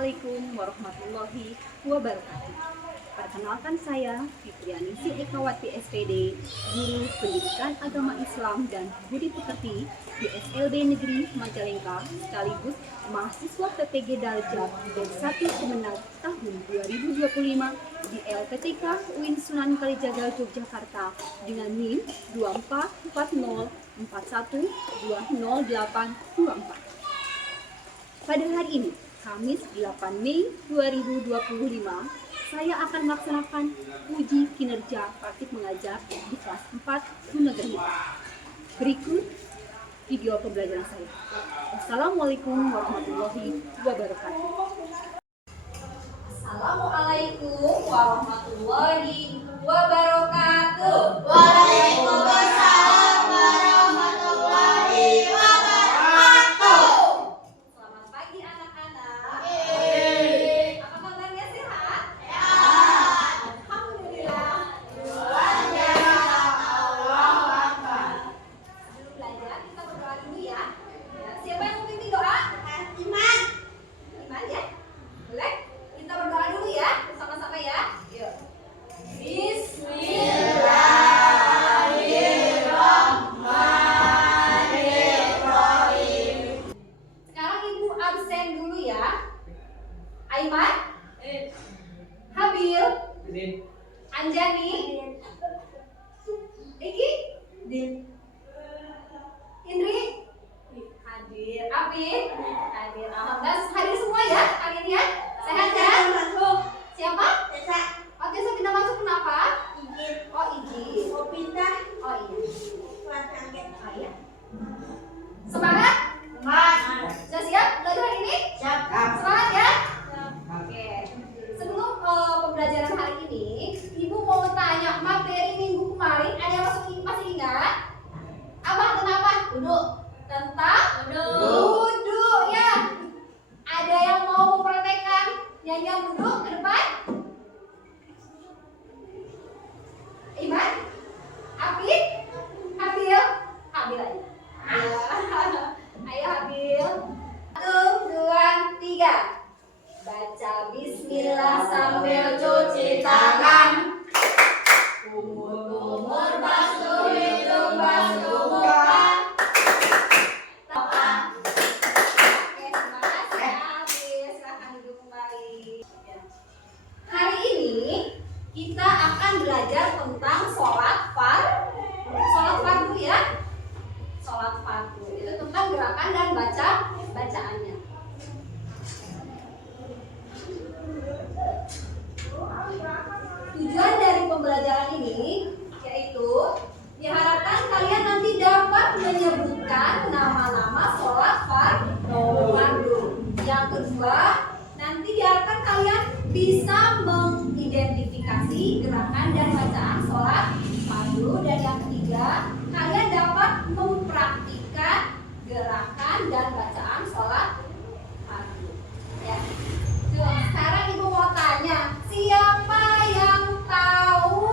Assalamualaikum warahmatullahi wabarakatuh. Perkenalkan saya Fitrianingsih Ekawati SPD, Guru Pendidikan Agama Islam dan Budi Pekerti di SLB Negeri Majalengka, sekaligus mahasiswa PPG Darjat D1 Kemenang tahun 2025 di LPTK UIN Sunan Kalijaga Yogyakarta dengan NIM 2441412084. Pada hari ini, Kamis 8 Mei 2025, saya akan melaksanakan uji kinerja praktik mengajar di kelas 4 Negeri. Berikut video pembelajaran saya. Assalamualaikum warahmatullahi wabarakatuh. Assalamualaikum warahmatullahi wabarakatuh. Waalaikumsalam warahmatullahi wabarakatuh. Selamat pagi anak-anak. Apa kabarnya, sehat? Sehat. Alhamdulillah. Luar biasa. Allahu Akbar. Sebelum belajar kita berdoa dulu ya. Siapa yang mau pimpin doa? Iman. Iman ya? Boleh? Kita berdoa dulu ya, sama-sama ya. Yuk. Bismillahirrahmanirrahim. Sekarang Ibu absen dulu ya. Aiman, Habil, Anjani, Iki, Indri, hadir. Apin, hadir. Alhamdulillah hadir semua ya hari ini ya. Sehat ya? Siapa? Oh, Tessa tidak masuk kenapa? Oh, izin. Oh iya. Oh iya. Semangat? Sudah siap belajar hari ini? Semangat ya? Oke. Sebelum pembelajaran hari ini, Ibu mau tanya materi minggu kemarin ada yang masih ingat? Apa kenapa? Duduk. Tentang duduk ya. Ada yang mau mempraktekkan nyanyian duduk ke depan? Iman? Apin? Habil? Habil aja. Ayo Habil. 1, 2, 3. Baca bismillah sambil cuci tangan. Kumur-kumur basuh hidung, basuh muka. Oke, semangat ya Habil. Silahkan duduk kembali. Hari ini kita akan belajar tentang sholat fardu ya. Sholat fardu itu tentang gerakan dan bacaannya. Tujuan dari pembelajaran ini yaitu diharapkan kalian nanti dapat menyebutkan nama-nama sholat fardu. Yang kedua, nanti diharapkan kalian bisa mengidentifikasi gerakan dan bacaan sholat fardu. Dan yang ketiga, kalian dapat mempraktikkan gerakan dan bacaan sholat fardu. Ya. Sekarang Ibu mau tanya, siapa yang tahu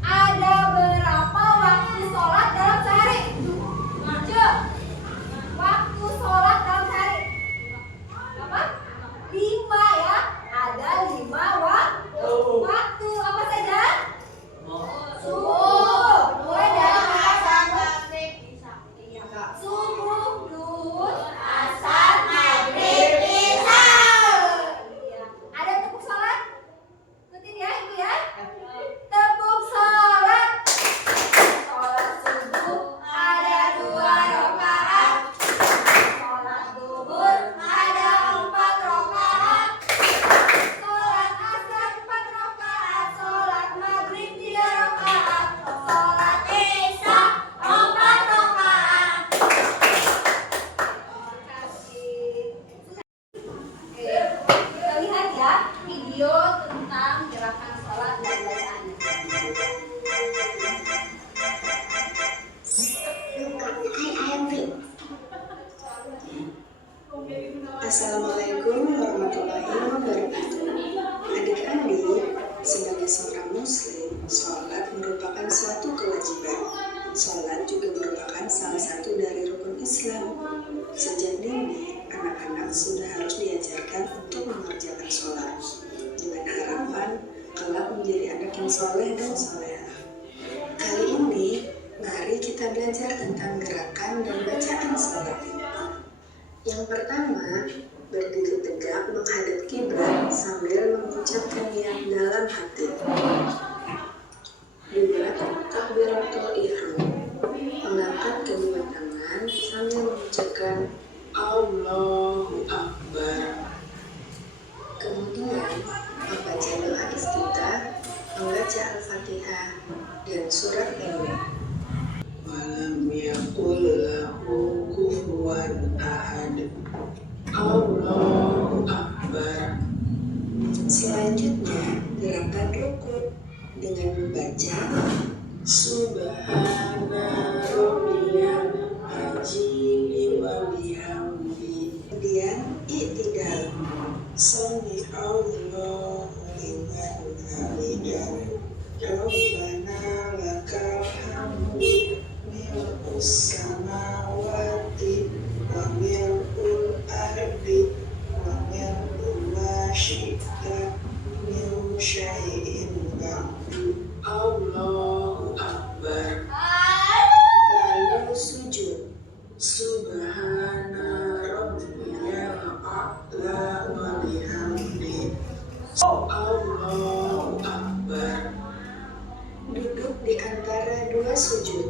ada berapa waktu sholat dalam sehari? Waktu sholat dalam sehari apa? 5 ya. Ada 5 waktu. Apa saja? Subuh. Mulai dari subuh, duhur, asar, maghrib, isya. Iya. Ada tepuk sholat? Ikutin ya Ibu ya. Tepuk sholat. Sholat subuh ada 2 rakaat. Sholat duhur ada 4 rakaat. Sholat asar 4 rakaat. Sholat maghrib 3 rakaat. Sholat isya 4 rakaat. Terima kasih. Oke, kita lihat ya video tentang gerakan sholat dan bacaannya. Assalamualaikum warahmatullahi wabarakatuh. Adik-adik, sebagai seorang muslim, sholat merupakan suatu kewajiban. Sholat juga merupakan salah satu dari rukun Islam. Sejak dini, anak-anak sudah harus diajarkan untuk mengerjakan sholat dengan harapan kelak menjadi anak yang soleh dan soleha. Kali ini, mari kita belajar tentang gerakan dan bacaan sholat. Yang pertama, berdiri tegak menghadap kiblat sambil mengucapkan niat dalam hati. Dua, takbiratul ihram, mengangkat kedua tangan sambil mengucapkan Allahu Akbar. Kemudian, membaca doa istiftah, membaca Al-Fatihah dan surat pendek. Walam yakul lahu kufuwan ahad. Allahu Akbar. Selanjutnya, gerakan rukuk dengan membaca Subhana rabbiyal azim wa bihamdi. Kemudian i'tidal. Sami Allahu liman hamidah. Rabbana lakal hamdu mil'us samawati wa mil'ul ardi wa mil'u ma syi'ta min syai'in ba'du. Allahu Akbar. Lalu sujud. Subhana rabbiyal a'la wa bihamdi. Allahu Akbar. Duduk di antara dua sujud.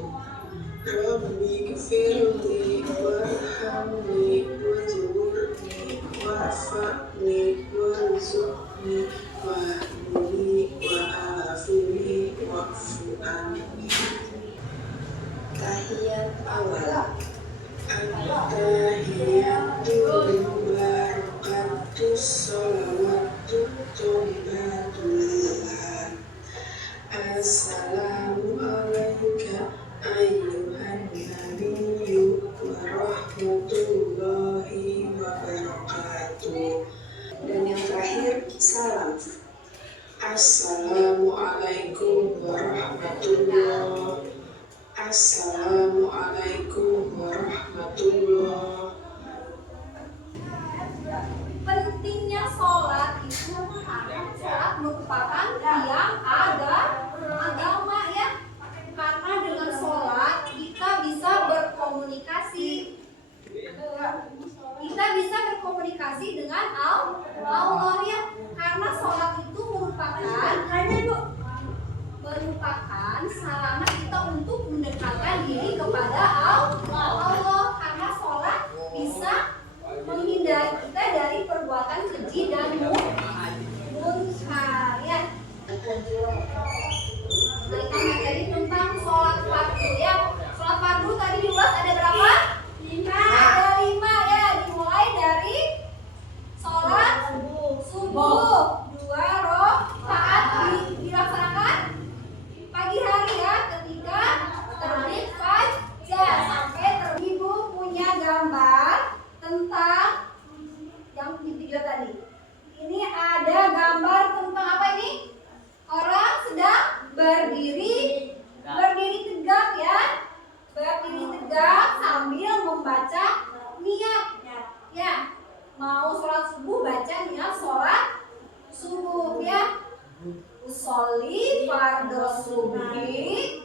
Rabbi gfirli warhamni wajburni wa'afni warzuqni wahdini wa'afini wa'fu anni. Tahiyat awal. At-tahiyatu mubarakatuh sholawatu thayyibatu lillah. Assalamu alayka ayyuhan nabiyyu wa rahmatullahi wa barakatuh. Dan yang terakhir, salam. Assalamualaikum warahmatullahi. Assalamualaikum warahmatullahi. Pentingnya sholat itu karena sholat merupakan tiang agama ya. Karena dengan sholat kita bisa berkomunikasi. Kita bisa berkomunikasi dengan Allah ya. Karena sholat itu merupakan sarana kita untuk mendekatkan diri kepada Allah. Karena sholat bisa menghindari kita dari perbuatan keji dan munkar ya. Kita materi tentang sholat fardu ya. Sholat fardu tadi dibahas ada berapa? 5. Ada 5 ya. Dimulai dari sholat subuh 2 rakaat dilaksanakan pagi hari ya, ketika terbit fajar sampai Ibu punya gambar tentang yang di video tadi. Ini ada gambar tentang apa ini? Orang sedang berdiri tegak ya. Berdiri tegak sambil membaca niat ya. Mau sholat subuh baca niat sholat subuh ya. Usolli fardhu subhi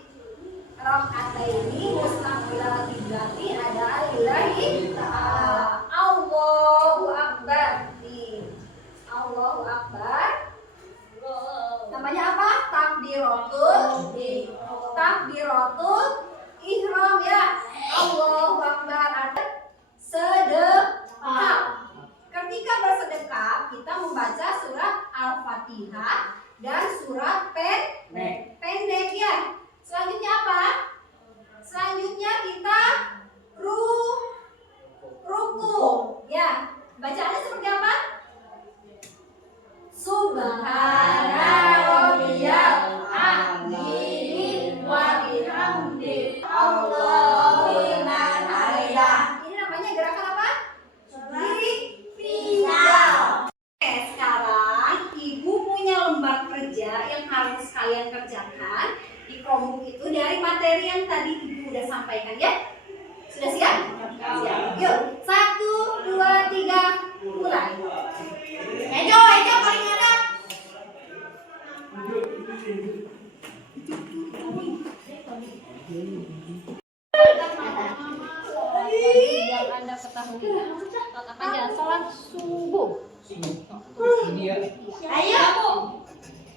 raka'ataini mustaqbilal qiblati ada lillahi ta'ala. Allahu Akbar. Allahu Akbar. Namanya apa? Takbiratul ihram ya. Allahu Akbar. Ada sedekah. Ketika bersedekah kita membaca surat Al-Fatihah dan surat pendek ya. Selanjutnya apa? Selanjutnya kita ketahui. Sholat apa aja? Sholat subuh. Ayo. Bu.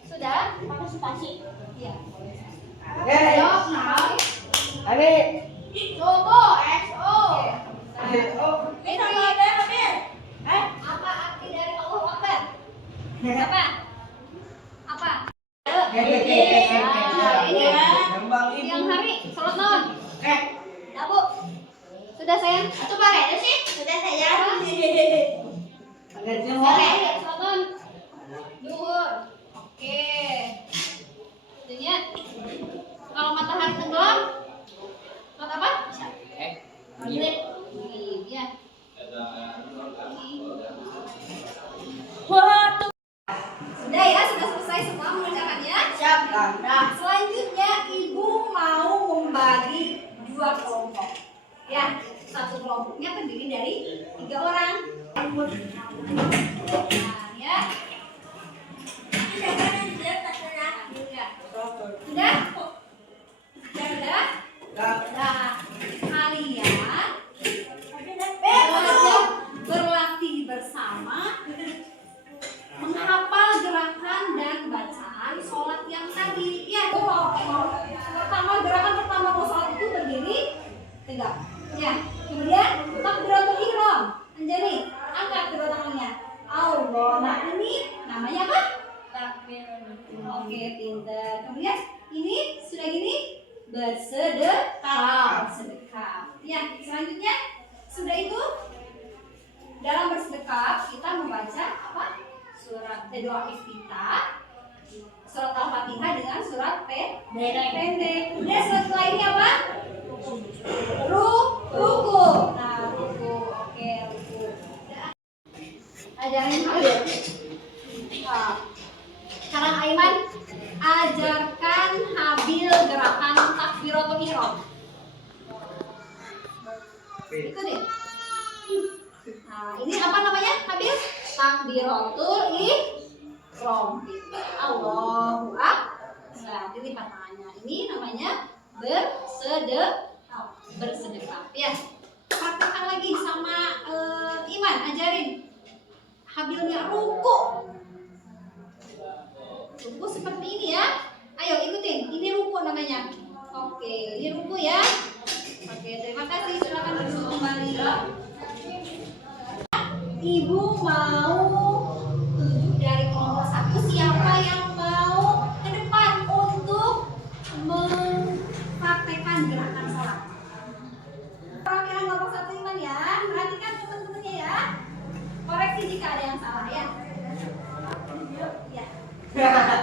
Sudah? Pakai spasi. Iya. Eh, Jawab nah. Ani. Subuh. SO. Ini apa arti dari Allahu Akbar? Apa? Apa? Ini siang hari sholat non. Ya Bu. Sudah sayang? Itu pakai itu sih. Sudah saya. Siang sholat non. Duhur. Oke. Itunya. Kalau matahari tenggelam, sholat apa? Maghrib. Iya. Sudah ya, sudah selesai semua mengerjakannya. Siap. Nah, selanjutnya ibu mau membagi 2 kelompok. Ya, satu kelompoknya terdiri dari 3 orang. Nah, ya. Sudah? Sudah? Nah, kalian belajar berlatih bersama menghafal gerakan dan bacaan sholat yang tadi. Ya, gerakan pertama mau sholat itu berdiri tegak. Ya, kemudian takbiratul ihram. Anjani, angkat kedua tangannya. Allah. Nah, ini namanya apa? Oke, pintar. Kemudian ini sudah gini bersedekah. Ya, selanjutnya sudah itu dalam bersedekah kita membaca apa? Surat doa iftitah, surat Al-Fatihah dengan surat pendek. Kemudian surat lainnya apa? Ruku. Nah, ruku. Oke, ruku. Ajarin Habil. Nah, sekarang Aiman ajarkan Habil gerakan takbiratul ihram. Itu deh. Nah, ini apa namanya, Habil? Takbiratul ihram. Allahu akbar. Nah, dilipat tangannya. Ini namanya bersedekah. Ya. Praktekkan lagi sama Iman, ajarin Habilnya ruku. Ruku seperti ini ya. Ayo ikutin. Ini ruku namanya. Oke, ini ruku ya. Oke, terima kasih. Silakan duduk kembali. Ibu mau tunjuk dari kelompok 1 siapa yang mau ke depan untuk mempraktekkan gerakan sholat. Perwakilan kelompok 1 Iman ya. Perhatikan teman-temannya ya. Koreksi jika ada yang salah ya. Ya.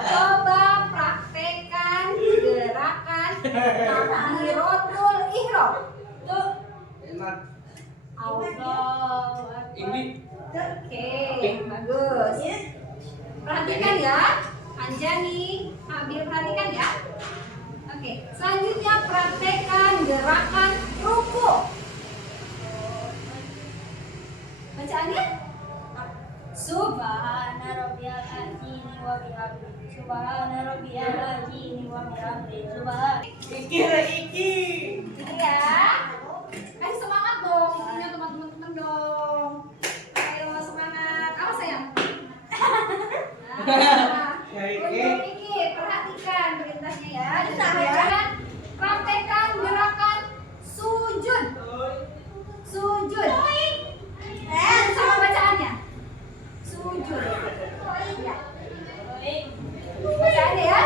Coba praktekkan gerakan takbiratul ihram. Tuh. Allah. Oke, bagus. Perhatikan ya, Anjani, Habil perhatikan ya. Oke, selanjutnya praktekkan gerakan ruku. Bacaannya? Subhana rabbiyal azim wa bihamdihi. Subhana rabbiyal azim wa bihamdihi. Subhana. Iki. Gitu ya. Kasih semangat dong, punya teman-teman dong. Ayo semangat. Apa sayang? Untuk Iki, perhatikan perintahnya ya. Dan praktekkan gerakan sujud. Sujud. Sama bacaannya. Sujud. Ya. Bacaannya ya.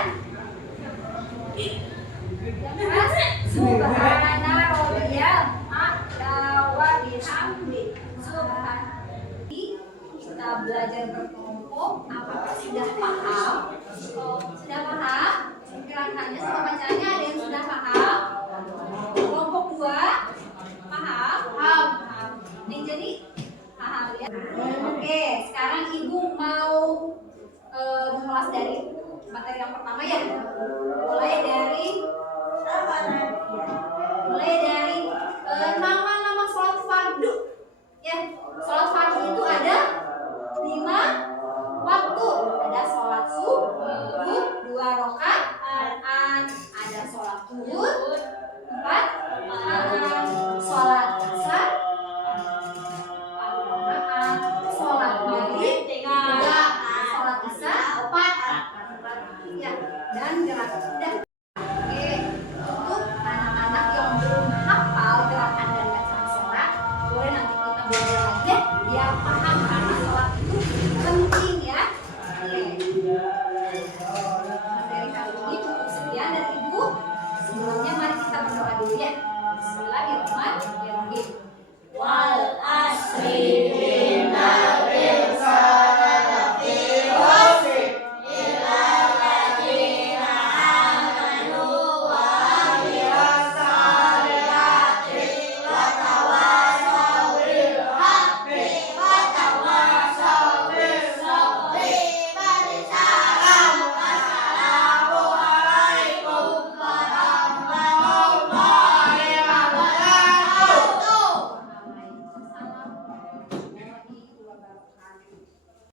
Subhana rabbiyal a'la wa bihamdi. Kita belajar berkelompok. Apakah sudah paham? Sudah paham? Gerakannya sama bacaannya ada yang sudah paham? Kelompok 2 paham? Paham. Yang jadi paham ya. Oke, sekarang ibu mau mengulas dari materi yang pertama ya. Mulai dari